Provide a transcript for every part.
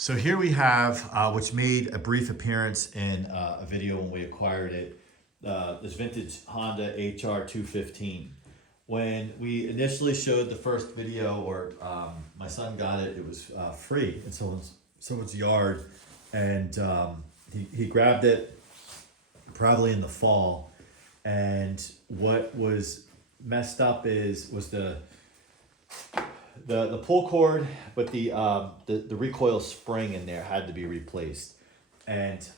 So here we have, which made a brief appearance in a video when we acquired it, this vintage Honda HR215. When we initially showed the first video, or my son got it, it was free in someone's yard, and he grabbed it probably in the fall. And what was messed up was the pull cord, but the recoil spring in there had to be replaced, and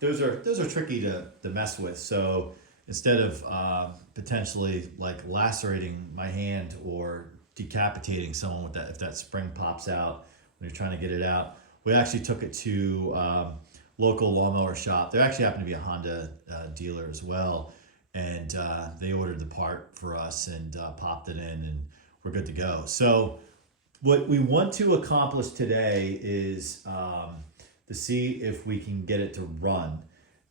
those are tricky to mess with. So instead of potentially like lacerating my hand or decapitating someone with that, if that spring pops out when you're trying to get it out, we actually took it to local lawnmower shop. There actually happened to be a Honda dealer as well, and they ordered the part for us and popped it in, and we're good to go. So what we want to accomplish today is to see if we can get it to run.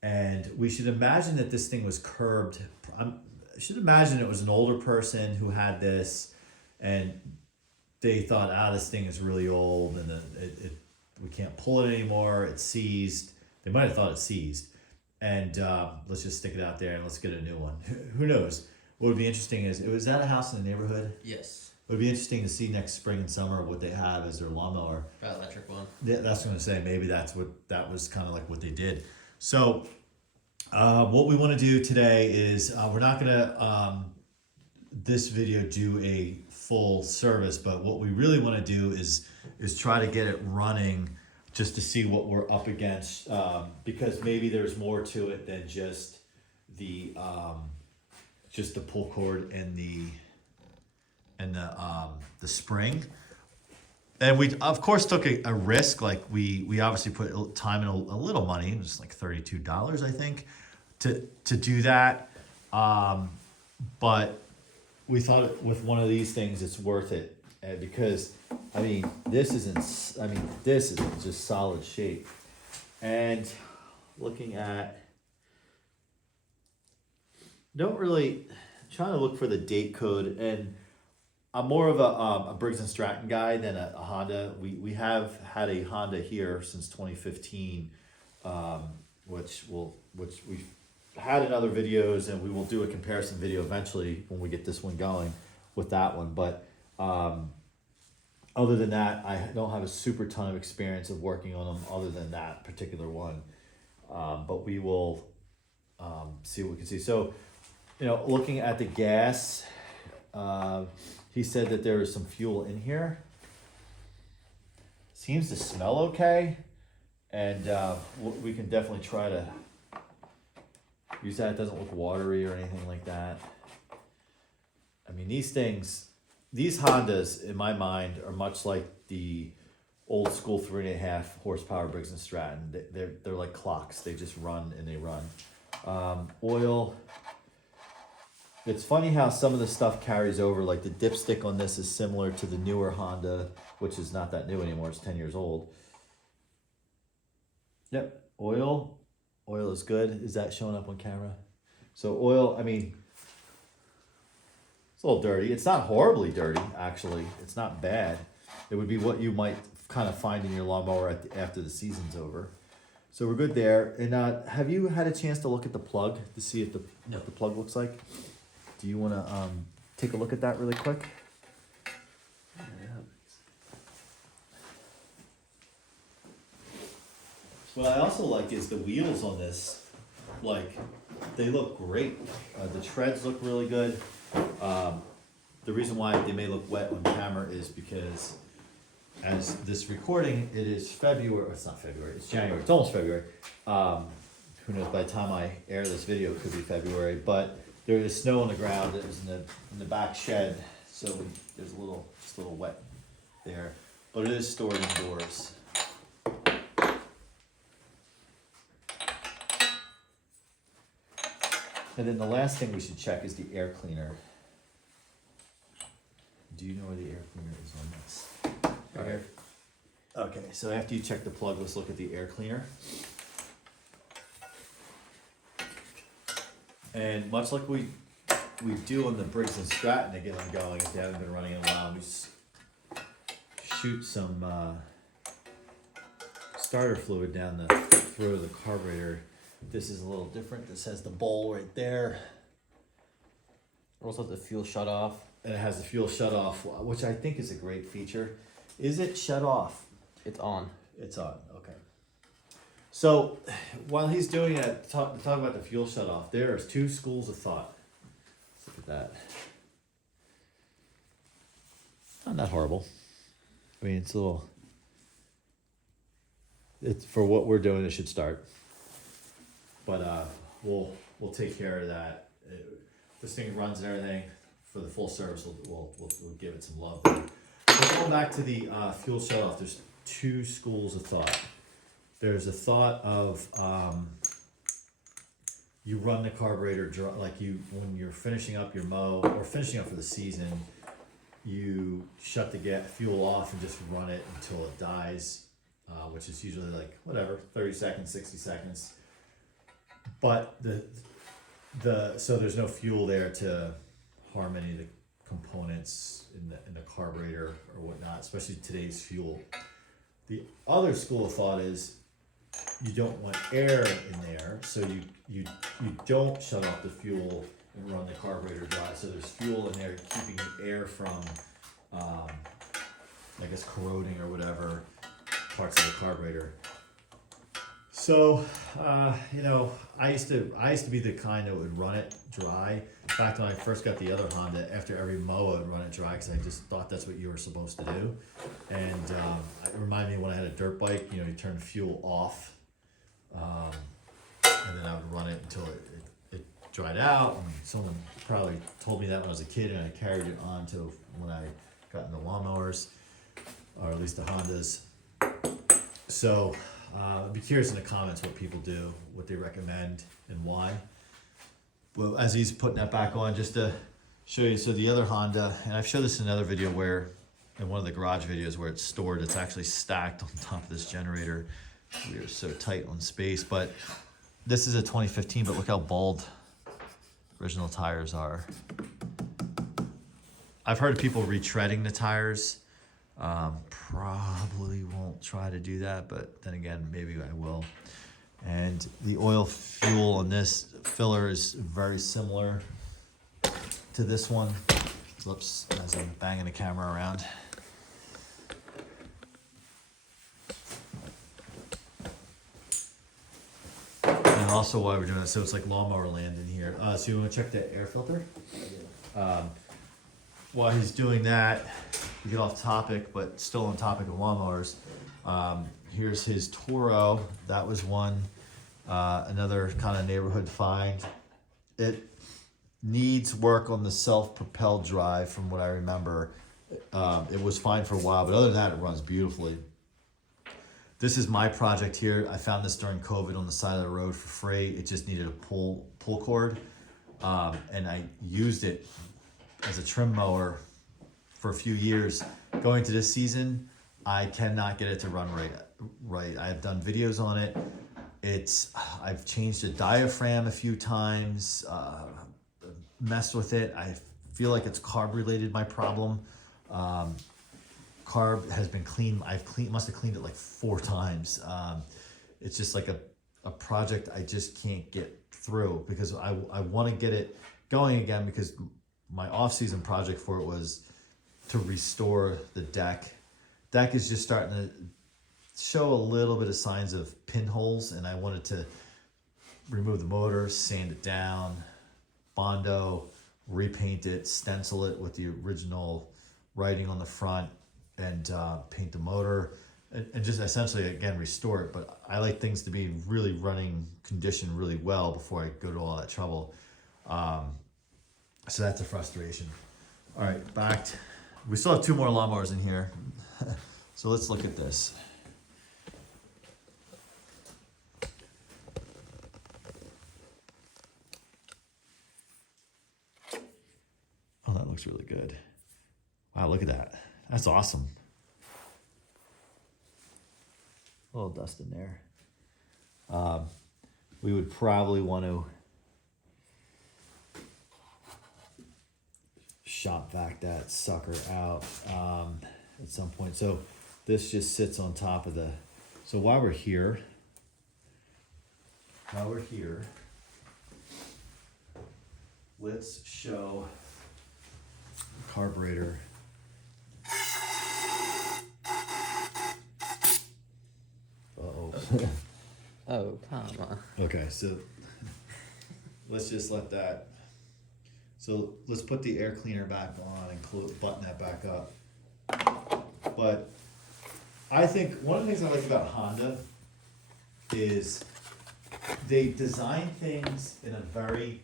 And we should imagine that this thing was curbed. I should imagine it was an older person who had this, and they thought, this thing is really old, and we can't pull it anymore. It's seized. They might have thought it's seized. And let's just stick it out there and let's get a new one. Who knows? What would be interesting is, was that a house in the neighborhood? Yes. It would be interesting to see next spring and summer what they have as their lawnmower. That electric one. Yeah, that's what I'm gonna say. Maybe that was kind of like what they did. So what we want to do today is we're not gonna this video do a full service, but what we really want to do is try to get it running just to see what we're up against, because maybe there's more to it than just the pull cord and the spring. And we of course took a risk. Like we obviously put time and a little money. It was like $32, I think, to do that. But we thought with one of these things, it's worth it, because this is in just solid shape. And looking at, trying to look for the date code, and I'm more of a Briggs and Stratton guy than a Honda. We have had a Honda here since 2015, which we've had in other videos, and we will do a comparison video eventually when we get this one going with that one. But other than that, I don't have a super ton of experience of working on them other than that particular one. But we will see what we can see. So, looking at the gas, he said that there is some fuel in here. Seems to smell okay, and we can definitely try to use that. It doesn't look watery or anything like that. These Hondas, in my mind, are much like the old school 3.5 horsepower Briggs and Stratton. They're like clocks. They just run and they run. Oil. It's funny how some of the stuff carries over. Like the dipstick on this is similar to the newer Honda, which is not that new anymore. It's 10 years old. Yep, oil. Oil is good. Is that showing up on camera? So oil, it's a little dirty. It's not horribly dirty, actually. It's not bad. It would be what you might kind of find in your lawnmower after the season's over. So we're good there. And have you had a chance to look at the plug to see if what the plug looks like? Do you want to take a look at that really quick? Yeah. What I also like is the wheels on this. They look great. The treads look really good. The reason why they may look wet on camera is because as this recording, it is February. It's not February. It's January. It's almost February. Who knows? By the time I air this video, it could be February. But there is snow on the ground. It was in the back shed, so there's just a little wet there. But it is stored indoors. And then the last thing we should check is the air cleaner. Do you know where the air cleaner is on this? Right here. Okay, so after you check the plug, let's look at the air cleaner. And much like we do on the Briggs and Stratton to get them going, if you haven't been running in a while, we just shoot some starter fluid down the throat of the carburetor. This is a little different. This has the bowl right there. Also, the fuel shut off. And it has the fuel shut off, which I think is a great feature. Is it shut off? It's on. It's on, okay. So while he's doing it, talk about the fuel shut off, there's two schools of thought. Let's look at that. Not that horrible. I mean, it's a little, it's for what we're doing, it should start. But we'll take care of that. This thing runs and everything. For the full service, we'll give it some love. But going back to the fuel shut off, there's two schools of thought. There's a thought of you run the carburetor like when you're finishing up your mow or finishing up for the season, you shut the fuel off and just run it until it dies, which is usually like whatever 30 seconds, 60 seconds. But so there's no fuel there to harm any of the components in the carburetor or whatnot, especially today's fuel. The other school of thought is you don't want air in there, so you don't shut off the fuel and run the carburetor dry. So there's fuel in there keeping the air from, I guess, corroding or whatever parts of the carburetor. So, I used to be the kind that would run it dry. In fact, when I first got the other Honda, after every mow, I would run it dry because I just thought that's what you were supposed to do. And it reminded me when I had a dirt bike, you turn the fuel off, and then I would run it until it dried out. And someone probably told me that when I was a kid, and I carried it on to when I got into lawnmowers, or at least the Hondas. So, I'd be curious in the comments what people do, what they recommend, and why. Well, as he's putting that back on, just to show you, so the other Honda, and I've showed this in another video in one of the garage videos where it's stored, it's actually stacked on top of this generator. We are so tight on space, but this is a 2015, but look how bald original tires are. I've heard of people retreading the tires. Probably won't try to do that, but then again, maybe I will. And the oil fuel on this filler is very similar to this one. Whoops, as I'm banging the camera around. And also while we're doing it, so it's like lawnmower land in here. So you want to check the air filter? While he's doing that, we get off topic, but still on topic of lawnmowers. Here's his Toro. That was one, another kind of neighborhood find. It needs work on the Self-Propel drive from what I remember. It was fine for a while, but other than that, it runs beautifully. This is my project here. I found this during COVID on the side of the road for free. It just needed a pull cord, and I used it as a trim mower for a few years. Going to this season, I cannot get it to run right. I've done videos on it. I've changed the diaphragm a few times, messed with it. I feel like it's carb related, my problem. Carb has been cleaned. Must have cleaned it like 4 times. It's just like a project I just can't get through because I want to get it going again, because my off-season project for it was to restore the deck. Deck is just starting to show a little bit of signs of pinholes, and I wanted to remove the motor, sand it down, Bondo, repaint it, stencil it with the original writing on the front, and paint the motor, and just essentially, again, restore it. But I like things to be really running condition really well before I go to all that trouble. So that's a frustration. All right, we still have 2 more lawnmowers in here. So let's look at this. Oh, that looks really good. Wow, look at that. That's awesome. A little dust in there. We would probably want to shop vac that sucker out at some point. So this just sits on top of the So while we're here, let's show carburetor. Uh-oh. Oh, come on. Okay, so let's just let that. So let's put the air cleaner back on and button that back up. But I think one of the things I like about Honda is they design things in a very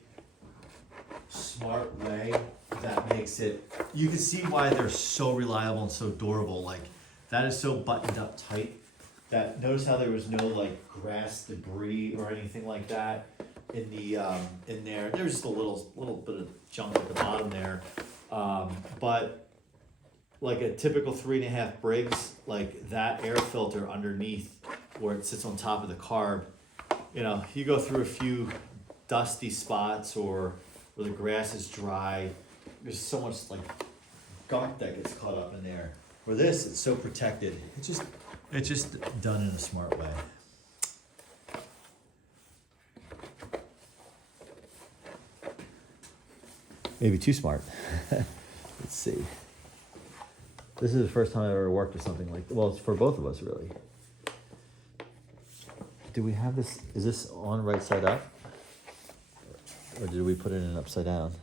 smart way that makes it, you can see why they're so reliable and so durable. Like that is so buttoned up tight that notice how there was no like grass debris or anything like that in the in there. There's just a little bit of junk at the bottom there, but like a typical 3.5 Briggs, like that air filter underneath where it sits on top of the carb, you know, you go through a few dusty spots or where the grass is dry, there's so much like gunk that gets caught up in there. For this, it's so protected. It's just done in a smart way. Maybe too smart. Let's see. This is the first time I've ever worked with something like, well, it's for both of us really. Do we have this, is this on right side up? Or did we put it in upside down?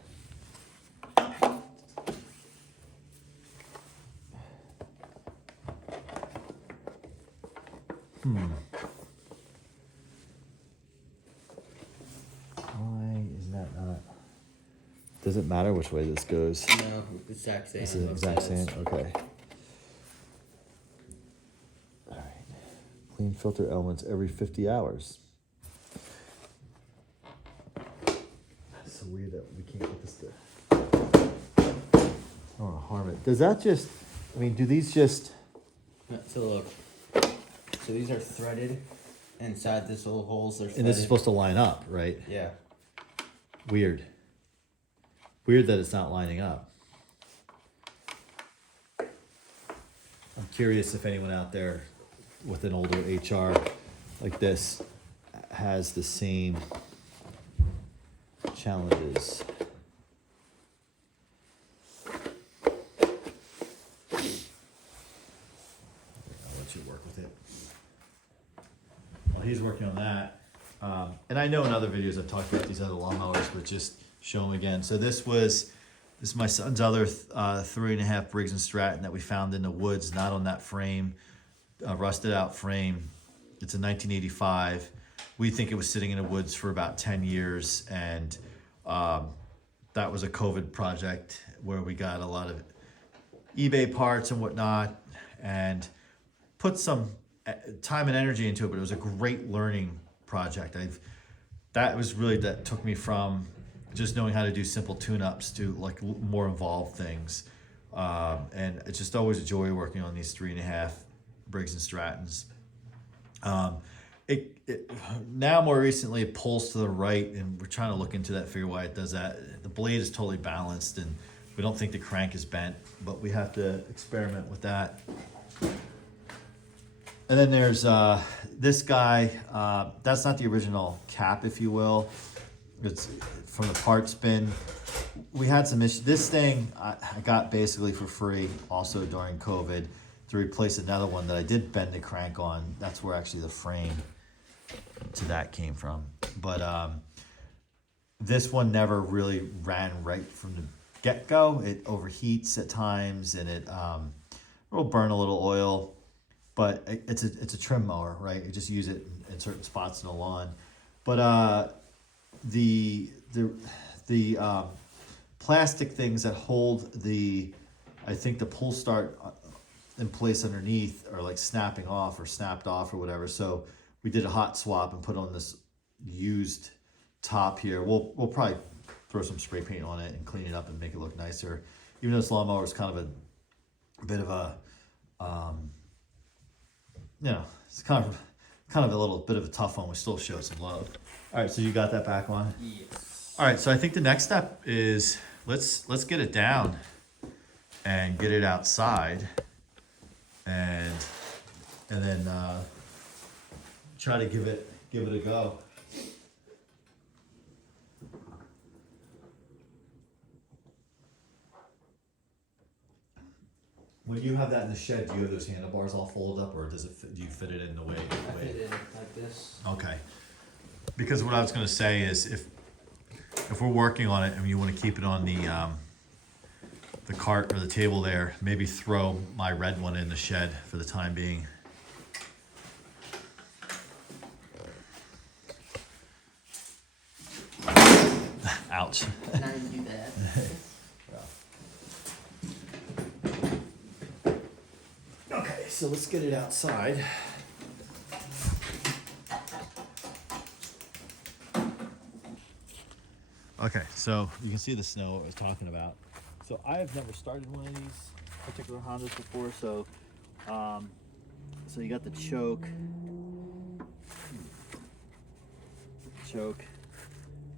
Why is that not? Does it matter which way this goes? No, exact same. This is the exact same, okay. All right. Clean filter elements every 50 hours. That's so weird that we can't get this to. I don't want to harm it. Does that just, I mean, do these just, No, so look. So these are threaded. Inside this little holes, they're threaded. and this is supposed to line up, right? Yeah. Weird. Weird that it's not lining up. I'm curious if anyone out there with an older HR like this has the same challenges. I'll let you work with it. While he's working on that, and I know in other videos I've talked about these other lawnmowers, but just show them again. So this is my son's other 3.5 Briggs and Stratton that we found in the woods, not on that frame, rusted out frame. It's a 1985. We think it was sitting in the woods for about 10 years, and that was a COVID project where we got a lot of eBay parts and whatnot, and put some time and energy into it, but it was a great learning project. That was really, that took me from just knowing how to do simple tune-ups to like more involved things. And it's just always a joy working on these 3.5 Briggs and Strattons. Now more recently it pulls to the right, and we're trying to look into that, figure why it does that. The blade is totally balanced, and we don't think the crank is bent, but we have to experiment with that. And then there's this guy, that's not the original cap, if you will. It's from the parts bin. We had some issues. This thing I got basically for free also during COVID to replace another one that I did bend the crank on. That's where actually the frame to that came from. But this one never really ran right from the get-go. It overheats at times, and it will burn a little oil. But it's a trim mower, right? You just use it in certain spots in the lawn. But the plastic things that hold I think the pull start in place underneath are like snapping off or snapped off or whatever. So we did a hot swap and put on this used top here. We'll probably throw some spray paint on it and clean it up and make it look nicer. Even though this lawnmower is kind of a bit of a it's kind of a little bit of a tough one. We still show some love. All right, so you got that back on? Yes. All right, so I think the next step is let's get it down and get it outside, and then try to give it a go. When you have that in the shed, do you have those handlebars all folded up, or does it do you fit it in the way? I fit it in like this. Okay. Because what I was going to say is, if we're working on it and you want to keep it on the cart or the table there, maybe throw my red one in the shed for the time being. Ouch. Now you do that. Okay, so let's get it outside. Okay, so you can see the snow I was talking about. So I have never started one of these particular Hondas before, so so you got the choke,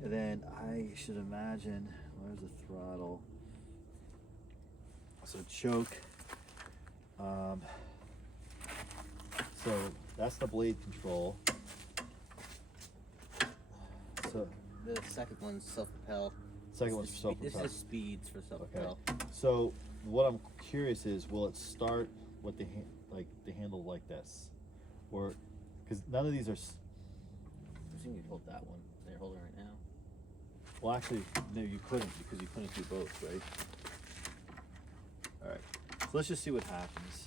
and then I should imagine, where's the throttle? So choke, so that's the blade control. So The second one's self-propel. second one's self-propel. This is speeds for self-propel. Okay. So what I'm curious is, will it start with the handle like this, or because none of these are? I think you'd hold that one. They're holding right now. Well, actually, no, you couldn't, because you couldn't do both, right? All right. So let's just see what happens.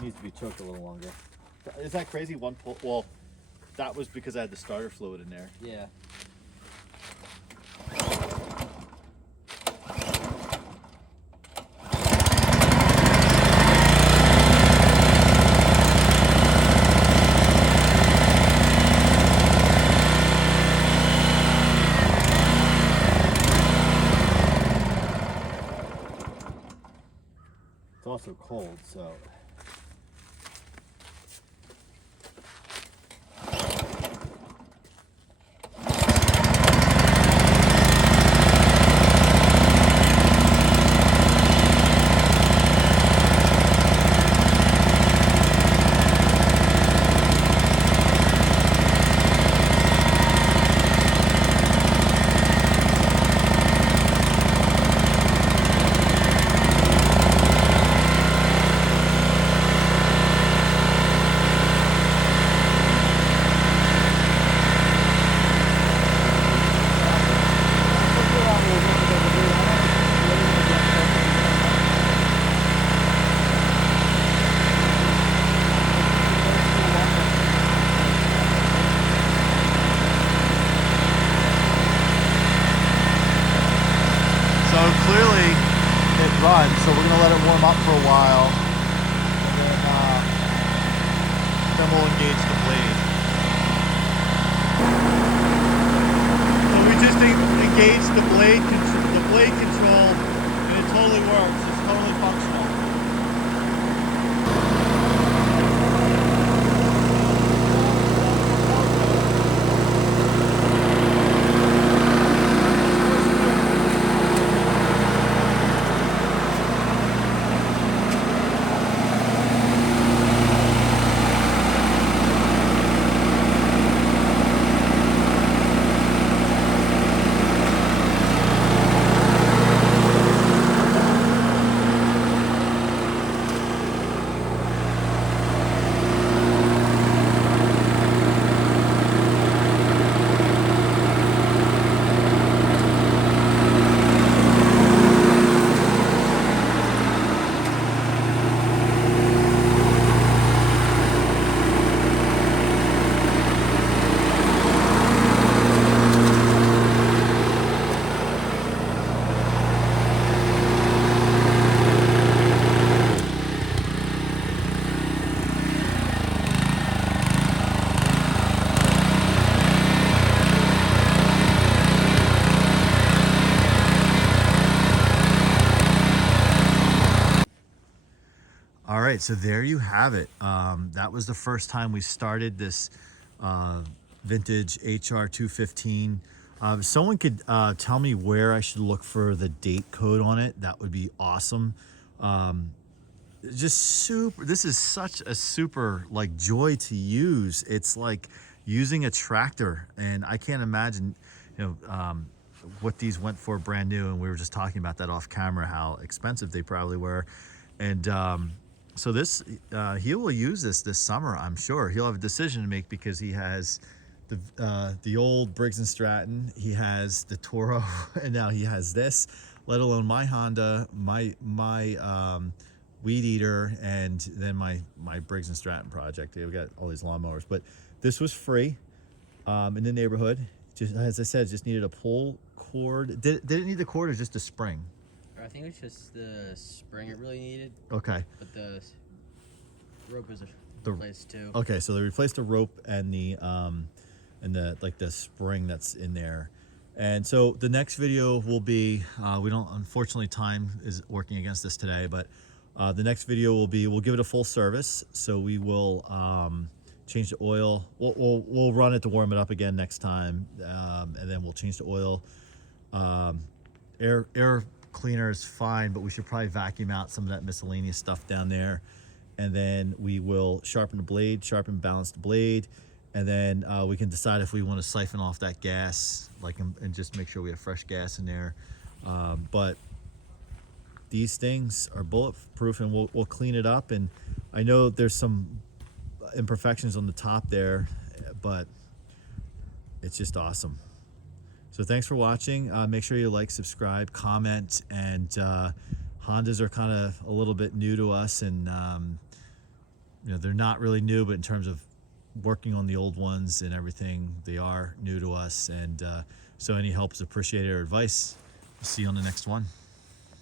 Needs to be choked a little longer. Is that crazy? One pull. Well, that was because I had the starter fluid in there. Yeah. It's also cold, so. So clearly it runs, so we're gonna let it warm up for a while, and then we'll engage the blade. So we just engaged the blade control, and it totally works. It's totally functional. All right, so there you have it. That was the first time we started this vintage HR215 Someone could tell me where I should look for the date code on it. That would be awesome. Just super, this is such a super like joy to use. It's like using a tractor, and I can't imagine, what these went for brand new. And we were just talking about that off camera, how expensive they probably were. And so this, he will use this summer, I'm sure. He'll have a decision to make because he has the old Briggs and Stratton, he has the Toro, and now he has this, let alone my Honda, my weed eater, and then my Briggs and Stratton project. We've got all these lawnmowers, but this was free in the neighborhood. Just as I said, just needed a pull cord. Did it need the cord or just a spring? I think it's just the spring it really needed. Okay. But the rope was replaced too. Okay, so they replaced the rope and the like the spring that's in there. And so the next video will be, we don't, unfortunately time is working against us today, but the next video will be, we'll give it a full service. So we will change the oil. We'll run it to warm it up again next time, and then we'll change the oil. Air cleaner is fine, but we should probably vacuum out some of that miscellaneous stuff down there. And then we will sharpen the blade, balance the blade, and then we can decide if we want to siphon off that gas, and just make sure we have fresh gas in there. But these things are bulletproof, and we'll clean it up. And I know there's some imperfections on the top there, but it's just awesome. So thanks for watching. Make sure you like, subscribe, comment, and Hondas are kind of a little bit new to us, and they're not really new, but in terms of working on the old ones and everything, they are new to us. And so any help is appreciated, or advice. See you on the next one.